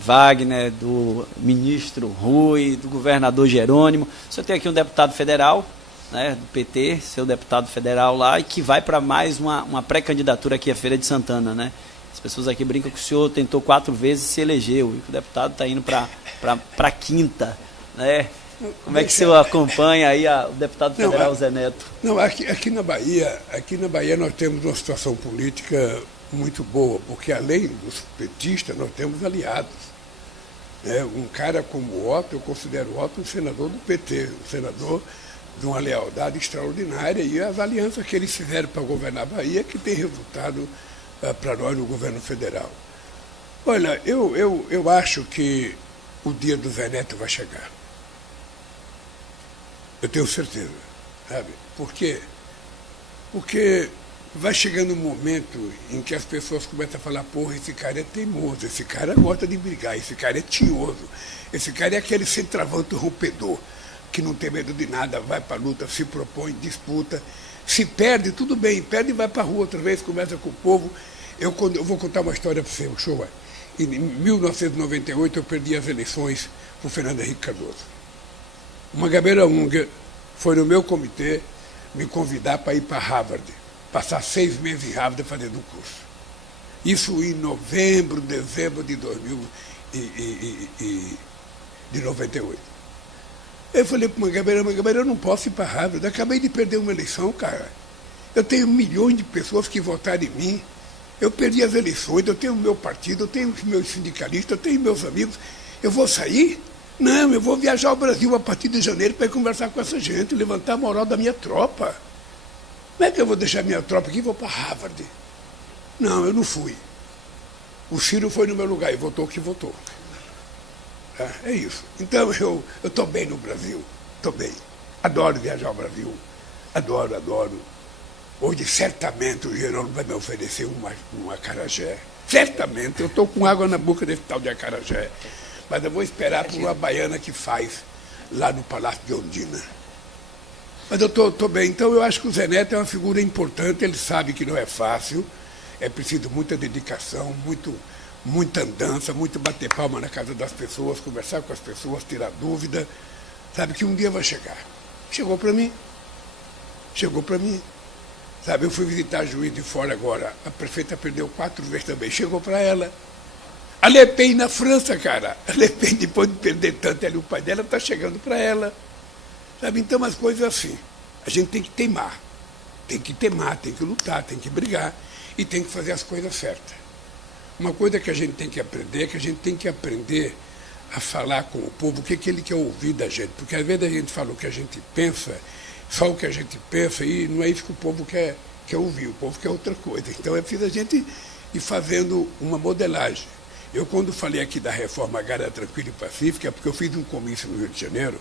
Wagner, do ministro Rui, do governador Jerônimo. O senhor tem aqui um deputado federal, né, do PT, seu deputado federal lá, e que vai para mais uma pré-candidatura aqui à Feira de Santana, né? As pessoas aqui brincam que o senhor tentou 4 vezes e se elegeu, e que o deputado está indo para a quinta. Né? Como é que o senhor acompanha aí o deputado federal Zé Neto? Não, aqui na Bahia nós temos uma situação política muito boa, porque além dos petistas, nós temos aliados. Né? Um cara como o Otto, eu considero o Otto um senador do PT, um senador de uma lealdade extraordinária, e as alianças que eles fizeram para governar a Bahia que tem resultado para nós no governo federal. Olha, eu acho que o dia do Zé Neto vai chegar. Eu tenho certeza, sabe? Por quê? Porque vai chegando um momento em que as pessoas começam a falar, porra, esse cara é teimoso, esse cara gosta de brigar, esse cara é tinhoso, esse cara é aquele centroavante rompedor, que não tem medo de nada, vai para a luta, se propõe, disputa, se perde, tudo bem, perde e vai para a rua outra vez, conversa com o povo. Eu vou contar uma história para você, o show. Em 1998 eu perdi as eleições com o Fernando Henrique Cardoso. O Mangabeira Unger foi no meu comitê me convidar para ir para Harvard, passar 6 meses em Harvard fazendo um curso. Isso em novembro, dezembro de 98. Eu falei para o Mangabeira, eu não posso ir para Harvard, eu acabei de perder uma eleição, cara. Eu tenho milhões de pessoas que votaram em mim, eu perdi as eleições, eu tenho o meu partido, eu tenho os meus sindicalistas, eu tenho meus amigos, eu vou sair? Não, eu vou viajar ao Brasil a partir de janeiro para ir conversar com essa gente, levantar a moral da minha tropa. Como é que eu vou deixar minha tropa aqui e vou para Harvard? Não, eu não fui. O Ciro foi no meu lugar e votou o que votou. É isso. Então eu estou bem no Brasil, estou bem. Adoro viajar ao Brasil, adoro. Hoje certamente o Jerônimo vai me oferecer um acarajé. Certamente, eu estou com água na boca desse tal de acarajé. Mas eu vou esperar por uma baiana que faz lá no Palácio de Ondina. Mas eu estou bem. Então eu acho que o Zé Neto é uma figura importante, ele sabe que não é fácil, é preciso muita dedicação, muita andança, muito bater palma na casa das pessoas, conversar com as pessoas, tirar dúvida. Sabe que um dia vai chegar. Chegou para mim. Sabe, eu fui visitar a Juiz de Fora agora, a prefeita perdeu 4 vezes também, chegou para ela. A Le Pen na França, cara. A Le Pen, depois de perder tanto ali, o pai dela está chegando para ela. Sabe, então as coisas assim. A gente tem que teimar, tem que lutar, tem que brigar e tem que fazer as coisas certas. Uma coisa que a gente tem que aprender é que a gente tem que aprender a falar com o povo o que ele quer ouvir da gente. Porque às vezes a gente fala o que a gente pensa, só o que a gente pensa, e não é isso que o povo quer ouvir, o povo quer outra coisa. Então é preciso a gente ir fazendo uma modelagem. Eu, quando falei aqui da reforma agrária tranquila e pacífica, é porque eu fiz um comício no Rio de Janeiro,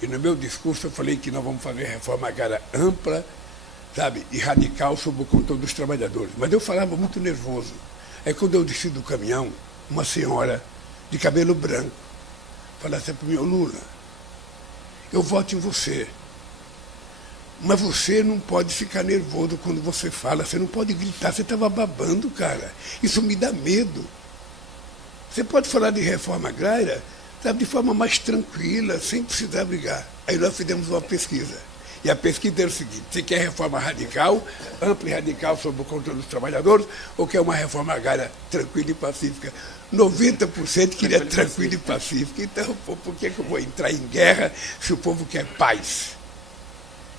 e no meu discurso eu falei que nós vamos fazer reforma agrária ampla, sabe, e radical sobre o controle dos trabalhadores. Mas eu falava muito nervoso. Aí quando eu desci do caminhão, uma senhora de cabelo branco falou assim para mim, Lula, eu voto em você, Mas você não pode ficar nervoso quando você fala, você não pode gritar, você estava babando, cara. Isso me dá medo. Você pode falar de reforma agrária, sabe, de forma mais tranquila, sem precisar brigar. Aí nós fizemos uma pesquisa. E a pesquisa era o seguinte: você quer reforma radical, ampla e radical sobre o controle dos trabalhadores, ou quer uma reforma agrária tranquila e pacífica? 90% queria tranquila e pacífica. Então, por que eu vou entrar em guerra se o povo quer paz?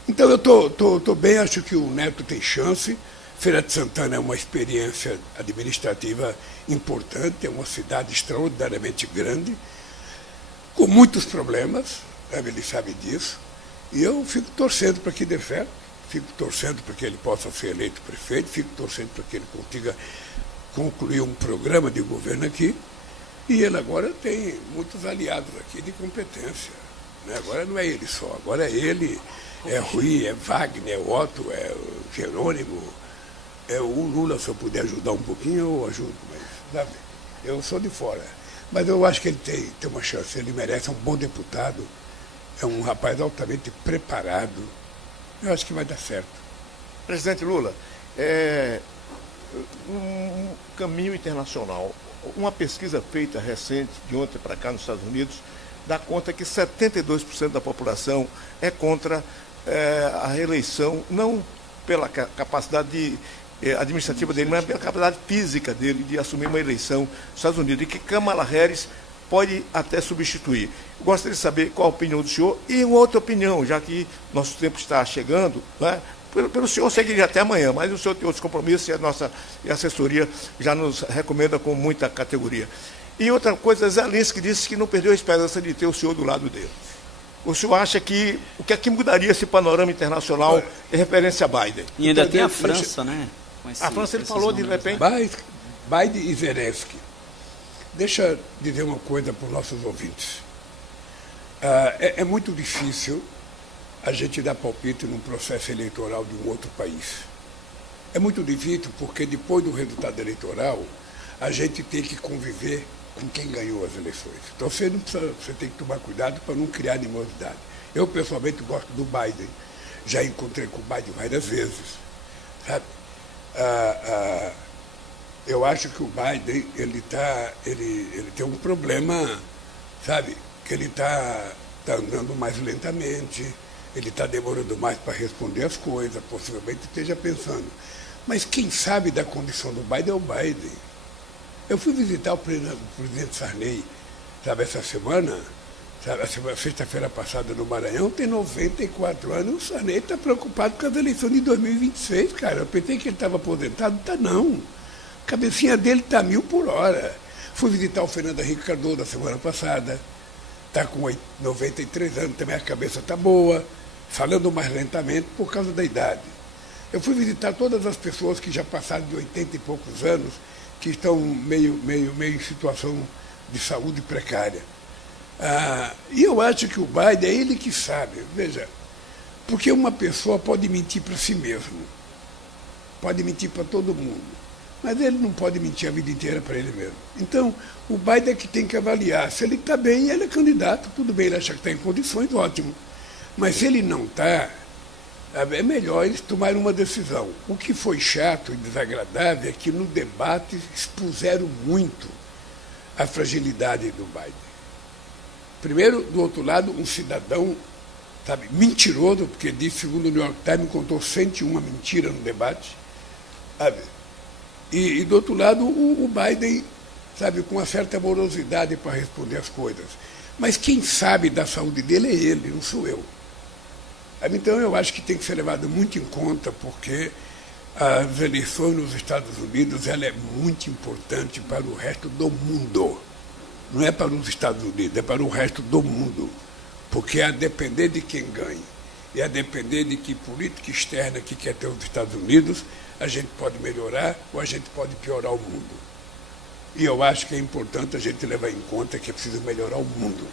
Então eu estou bem, acho que o Neto tem chance. Feira de Santana é uma experiência administrativa importante, é uma cidade extraordinariamente grande, com muitos problemas, ele sabe disso, e eu fico torcendo para que dê certo, fico torcendo para que ele possa ser eleito prefeito, fico torcendo para que ele consiga concluir um programa de governo aqui, e ele agora tem muitos aliados aqui de competência. Né? Agora não é ele só, agora é ele, é Rui, é Wagner, é Otto, é o Jerônimo, é o Lula. Se eu puder ajudar um pouquinho, eu ajudo, mas sabe, eu sou de fora. Mas eu acho que ele tem uma chance, ele merece, é um bom deputado, é um rapaz altamente preparado. Eu acho que vai dar certo. Presidente Lula, um caminho internacional. Uma pesquisa feita recente, de ontem para cá nos Estados Unidos, dá conta que 72% da população é contra a reeleição, não pela capacidade administrativa dele, mas pela capacidade física dele de assumir uma eleição nos Estados Unidos, e que Kamala Harris pode até substituir. Gostaria de saber qual a opinião do senhor e uma outra opinião, já que nosso tempo está chegando, né? Pelo senhor seguiria até amanhã, mas o senhor tem outros compromissos e a assessoria já nos recomenda com muita categoria. E outra coisa, Zelensky disse que não perdeu a esperança de ter o senhor do lado dele. O senhor acha que o que é que mudaria esse panorama internacional em referência a Biden? E ainda tem a França, né? A França, ele falou de repente. Biden e Zelensky. Deixa eu dizer uma coisa para os nossos ouvintes. É muito difícil a gente dar palpite num processo eleitoral de um outro país. É muito difícil porque depois do resultado eleitoral, a gente tem que conviver com quem ganhou as eleições. Então você tem que tomar cuidado para não criar animosidade. Eu, pessoalmente, gosto do Biden. Já encontrei com o Biden várias vezes. Sabe? Eu acho que o Biden ele tem um problema, sabe? Que ele está andando mais lentamente, ele está demorando mais para responder as coisas, possivelmente esteja pensando. Mas quem sabe da condição do Biden é o Biden. Eu fui visitar o presidente Sarney, sabe, essa semana, sabe, sexta-feira passada no Maranhão, tem 94 anos, o Sarney está preocupado com as eleições de 2026, cara. Eu pensei que ele estava aposentado, está não. A cabecinha dele está 1000 por hora. Fui visitar o Fernando Henrique Cardoso na semana passada, está com 93 anos, também a cabeça está boa, falando mais lentamente por causa da idade. Eu fui visitar todas as pessoas que já passaram de 80 e poucos anos, que estão meio em situação de saúde precária. E eu acho que o Biden é ele que sabe. Veja, porque uma pessoa pode mentir para si mesmo, pode mentir para todo mundo, mas ele não pode mentir a vida inteira para ele mesmo. Então, o Biden é que tem que avaliar. Se ele está bem, ele é candidato, tudo bem, ele acha que está em condições, ótimo. Mas se ele não está, é melhor eles tomarem uma decisão. O que foi chato e desagradável é que no debate expuseram muito a fragilidade do Biden. Primeiro, do outro lado, um cidadão, sabe, mentiroso, porque disse, segundo o New York Times, contou 101 mentiras no debate. Sabe? E do outro lado, o Biden, sabe, com uma certa morosidade para responder as coisas. Mas quem sabe da saúde dele é ele, não sou eu. Então, eu acho que tem que ser levado muito em conta, porque as eleições nos Estados Unidos ela é muito importante para o resto do mundo. Não é para os Estados Unidos, é para o resto do mundo. Porque a depender de quem ganhe, e a depender de que política externa que quer ter os Estados Unidos, a gente pode melhorar ou a gente pode piorar o mundo. E eu acho que é importante a gente levar em conta que é preciso melhorar o mundo.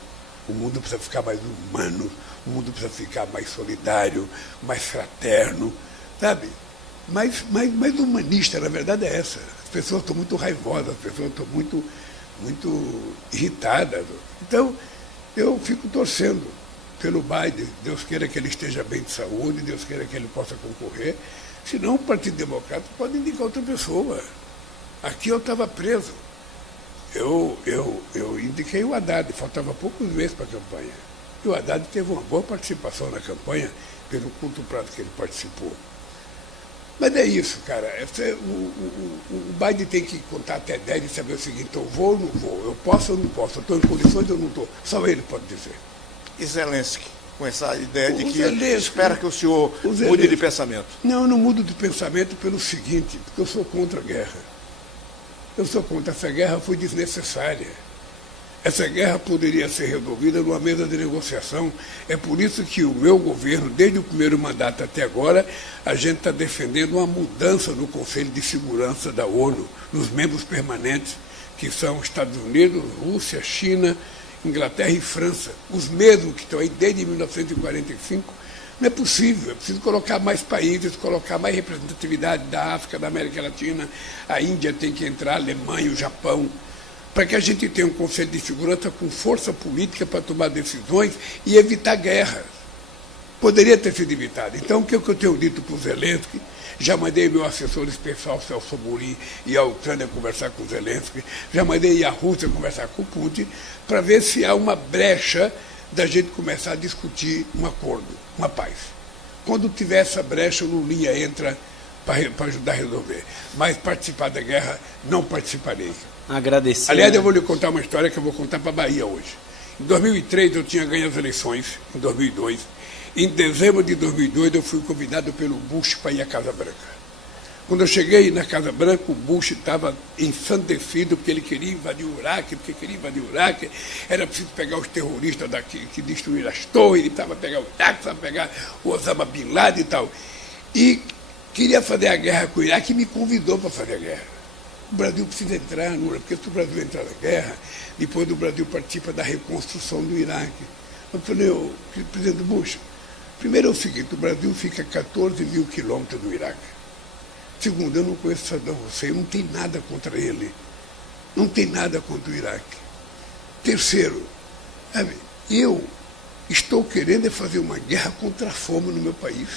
O mundo precisa ficar mais humano, o mundo precisa ficar mais solidário, mais fraterno, sabe? Mais humanista, na verdade é essa. As pessoas estão muito raivosas, as pessoas estão muito irritadas. Então, eu fico torcendo pelo Biden. Deus queira que ele esteja bem de saúde, Deus queira que ele possa concorrer. Senão o Partido Democrata pode indicar outra pessoa. Aqui eu estava preso. Eu indiquei o Haddad, faltava poucos meses para a campanha. E o Haddad teve uma boa participação na campanha, pelo curto prazo que ele participou. Mas é isso, cara. O Biden tem que contar até 10 e saber o seguinte: eu vou ou não vou, eu posso ou não posso, eu estou em condições ou não estou. Só ele pode dizer. E Zelensky, com essa ideia de que Zelensky, espera que o senhor mude de pensamento? Não, eu não mudo de pensamento pelo seguinte, porque eu sou contra a guerra. Eu sou contra. Essa guerra foi desnecessária. Essa guerra poderia ser resolvida numa mesa de negociação. É por isso que o meu governo, desde o primeiro mandato até agora, a gente está defendendo uma mudança no Conselho de Segurança da ONU, nos membros permanentes, que são Estados Unidos, Rússia, China, Inglaterra e França. Os mesmos que estão aí desde 1945. Não é possível, é preciso colocar mais países, colocar mais representatividade da África, da América Latina, a Índia tem que entrar, a Alemanha, o Japão, para que a gente tenha um Conselho de Segurança com força política para tomar decisões e evitar guerras. Poderia ter sido evitado. Então, o que eu tenho dito para o Zelensky, já mandei meu assessor especial, Celso Amorim, ir à Ucrânia conversar com o Zelensky, já mandei ir à Rússia conversar com o Putin, para ver se há uma brecha da gente começar a discutir um acordo, uma paz. Quando tiver essa brecha, o Lulinha entra para ajudar a resolver. Mas participar da guerra, não participarei. Agradecer. Aliás, eu vou lhe contar uma história que eu vou contar para a Bahia hoje. Em 2003, eu tinha ganho as eleições, em 2002. Em dezembro de 2002, eu fui convidado pelo Bush para ir à Casa Branca. Quando eu cheguei na Casa Branca, o Bush estava ensandecido porque ele queria invadir o Iraque, era preciso pegar os terroristas daqui que destruíram as torres, ele precisava pegar o Iraque, precisava pegar o Osama Bin Laden e tal. E queria fazer a guerra com o Iraque e me convidou para fazer a guerra. O Brasil precisa entrar, porque se o Brasil entrar na guerra, depois o Brasil participa da reconstrução do Iraque. Eu falei, presidente Bush, primeiro é o seguinte, o Brasil fica a 14 mil quilômetros do Iraque. Segundo, eu não conheço Saddam Hussein, não tem nada contra ele. Não tem nada contra o Iraque. Terceiro, eu estou querendo fazer uma guerra contra a fome no meu país,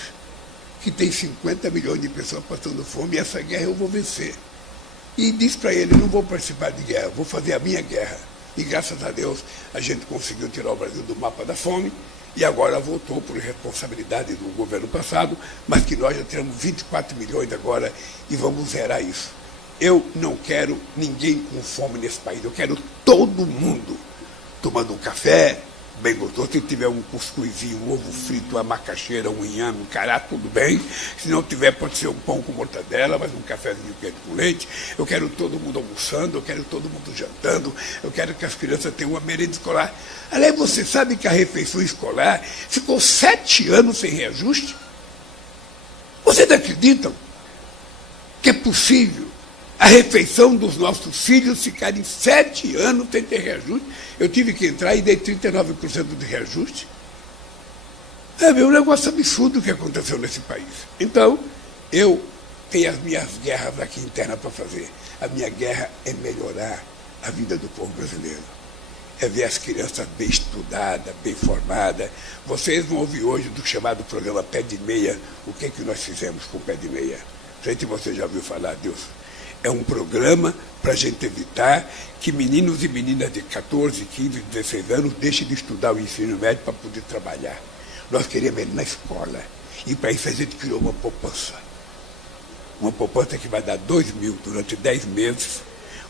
que tem 50 milhões de pessoas passando fome, e essa guerra eu vou vencer. E disse para ele, não vou participar de guerra, vou fazer a minha guerra. E graças a Deus a gente conseguiu tirar o Brasil do mapa da fome, e agora voltou por responsabilidade do governo passado, mas que nós já temos 24 milhões agora e vamos zerar isso. Eu não quero ninguém com fome nesse país, eu quero todo mundo tomando um café, bem gostoso, se tiver um cuscuzinho, um ovo frito, uma macaxeira, um inhame, um cará, tudo bem. Se não tiver, pode ser um pão com mortadela, mas um cafezinho quente com leite. Eu quero todo mundo almoçando, eu quero todo mundo jantando, eu quero que as crianças tenham uma merenda escolar. Aliás, você sabe que a refeição escolar ficou 7 anos sem reajuste? Vocês não acreditam que é possível a refeição dos nossos filhos ficarem 7 anos sem ter reajuste? Eu tive que entrar e dei 39% de reajuste. É um negócio absurdo o que aconteceu nesse país. Então, eu tenho as minhas guerras aqui internas para fazer. A minha guerra é melhorar a vida do povo brasileiro. É ver as crianças bem estudadas, bem formadas. Vocês vão ouvir hoje do chamado programa Pé de Meia, o que nós fizemos com o Pé de Meia. Não sei se você já ouviu falar disso. É um programa para a gente evitar que meninos e meninas de 14, 15, 16 anos deixem de estudar o ensino médio para poder trabalhar. Nós queríamos ele na escola. E para isso a gente criou uma poupança. Uma poupança que vai dar 2 mil durante 10 meses.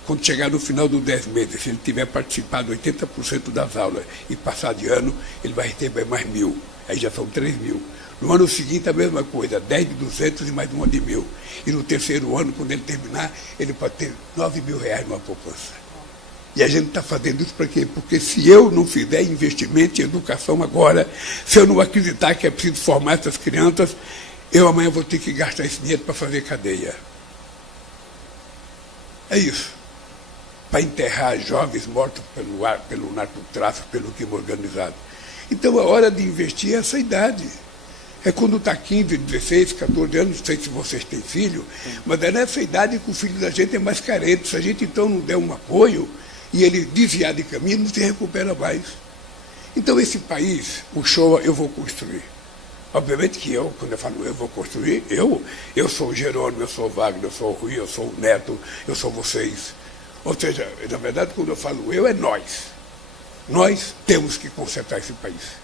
Quando chegar no final dos 10 meses, se ele tiver participado 80% das aulas e passar de ano, ele vai receber mais 1.000. Aí já são 3 mil. No ano seguinte, a mesma coisa, 10 de 200 e mais uma de 1.000. E no terceiro ano, quando ele terminar, ele pode ter 9 mil reais numa poupança. E a gente está fazendo isso para quê? Porque se eu não fizer investimento em educação agora, se eu não acreditar que é preciso formar essas crianças, eu amanhã vou ter que gastar esse dinheiro para fazer cadeia. É isso. Para enterrar jovens mortos pelo narcotráfico, pelo crime organizado. Então, a hora de investir é essa idade. É quando está 15, 16, 14 anos, não sei se vocês têm filho, mas é nessa idade que o filho da gente é mais carente. Se a gente, então, não der um apoio e ele desviar de caminho, não se recupera mais. Então, esse país, o Showa, eu vou construir. Obviamente que eu, quando eu falo eu vou construir, eu sou o Jerônimo, eu sou o Wagner, eu sou o Rui, eu sou o Neto, eu sou vocês. Ou seja, na verdade, quando eu falo eu, é nós. Nós temos que consertar esse país.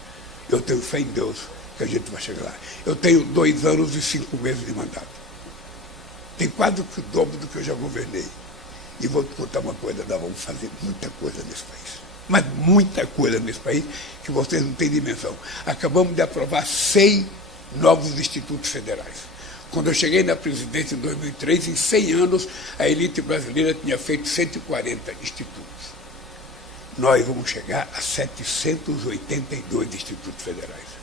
Eu tenho fé em Deus que a gente vai chegar lá. Eu tenho 2 anos e 5 meses de mandato. Tem quase o dobro do que eu já governei. E vou te contar uma coisa, nós vamos fazer muita coisa nesse país. Mas muita coisa nesse país que vocês não têm dimensão. Acabamos de aprovar 100 novos institutos federais. Quando eu cheguei na presidência em 2003, em 100 anos, a elite brasileira tinha feito 140 institutos. Nós vamos chegar a 782 institutos federais.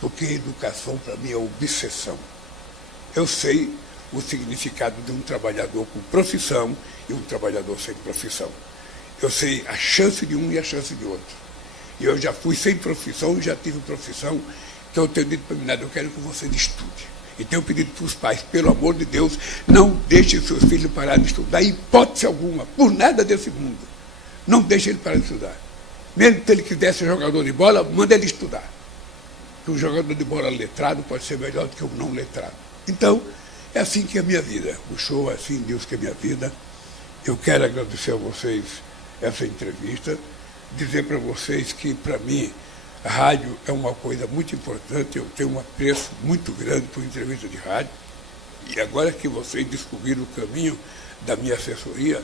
Porque a educação, para mim, é obsessão. Eu sei o significado de um trabalhador com profissão e um trabalhador sem profissão. Eu sei a chance de um e a chance de outro. E eu já fui sem profissão e já tive profissão, então eu tenho dito para mim, eu quero que vocês estudem. E tenho pedido para os pais, pelo amor de Deus, não deixem seus filhos parar de estudar, em hipótese alguma, por nada desse mundo. Não deixem ele parar de estudar. Mesmo que ele quiser ser jogador de bola, manda ele estudar. Porque um jogador de bola letrado pode ser melhor do que um não letrado. Então, é assim que é a minha vida. O show é assim, Deus que é a minha vida. Eu quero agradecer a vocês essa entrevista, dizer para vocês que, para mim, a rádio é uma coisa muito importante, eu tenho um apreço muito grande por entrevista de rádio, e agora que vocês descobriram o caminho da minha assessoria,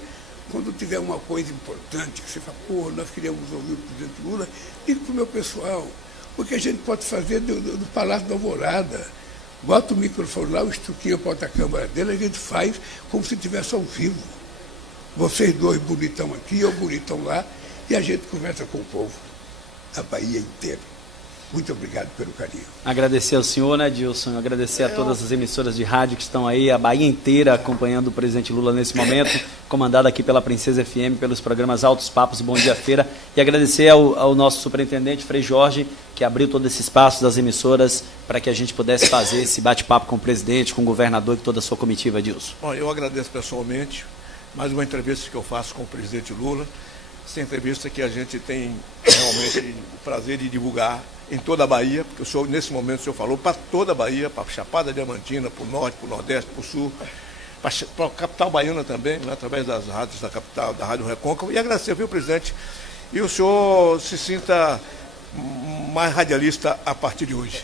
quando tiver uma coisa importante, você fala, pô, nós queríamos ouvir o presidente Lula, diga para o meu pessoal, o que a gente pode fazer do Palácio da Alvorada, bota o microfone lá, o Estuquinha bota a câmera dele, a gente faz como se estivesse ao vivo. Vocês dois bonitão aqui, eu bonitão lá, e a gente conversa com o povo, a Bahia inteira. Muito obrigado pelo carinho. Agradecer ao senhor, né, Dilson? Agradecer a todas as emissoras de rádio que estão aí, a Bahia inteira acompanhando o presidente Lula nesse momento, comandado aqui pela Princesa FM, pelos programas Altos Papos e Bom Dia Feira. E agradecer ao nosso superintendente, Frei Jorge, que abriu todo esse espaço das emissoras para que a gente pudesse fazer esse bate-papo com o presidente, com o governador e toda a sua comitiva, Dilson. Bom, eu agradeço pessoalmente. Mais uma entrevista que eu faço com o presidente Lula. Essa entrevista que a gente tem realmente o prazer de divulgar em toda a Bahia, porque o senhor, nesse momento, o senhor falou para toda a Bahia, para a Chapada Diamantina, para o Norte, para o Nordeste, para o Sul, para a capital baiana também, né, através das rádios da capital, da Rádio Recôncavo. E agradecer, viu, presidente? E o senhor se sinta mais radialista a partir de hoje.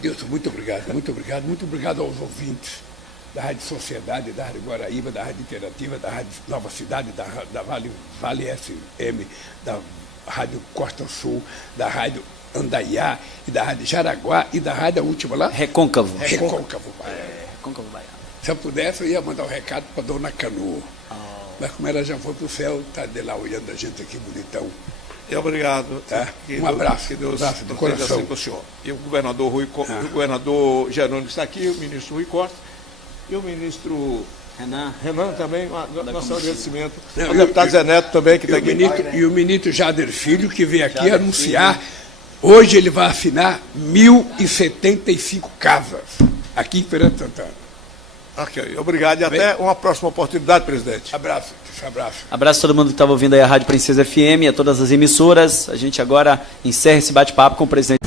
Deus, muito obrigado, muito obrigado. Muito obrigado aos ouvintes da Rádio Sociedade, da Rádio Guaraíba, da Rádio Interativa, da Rádio Nova Cidade, da Vale SM, da Rádio Costa Sul, da Rádio Andaiá, e da Rádio Jaraguá, e da Rádio, a última lá? Recôncavo. Recôncavo, Recôncavo Baiano. Se eu pudesse, eu ia mandar um recado para Dona Canoa. Mas como ela já foi para o céu, está de lá olhando a gente aqui bonitão. Obrigado. Tá? Um abraço. Que Deus abraço do coração. Assim com o senhor. E o governador o governador Jerônimo está aqui, o ministro Rui Costa, e o ministro Renan também, nosso agradecimento. O deputado Zé Neto também, que está aqui. E o ministro Jader Filho, que veio aqui anunciar, hoje ele vai assinar 1.075 casas aqui em Feira de Santana. Ok, obrigado e até uma próxima oportunidade, presidente. Abraço, abraço. Abraço a todo mundo que estava ouvindo aí a Rádio Princesa FM, a todas as emissoras. A gente agora encerra esse bate-papo com o presidente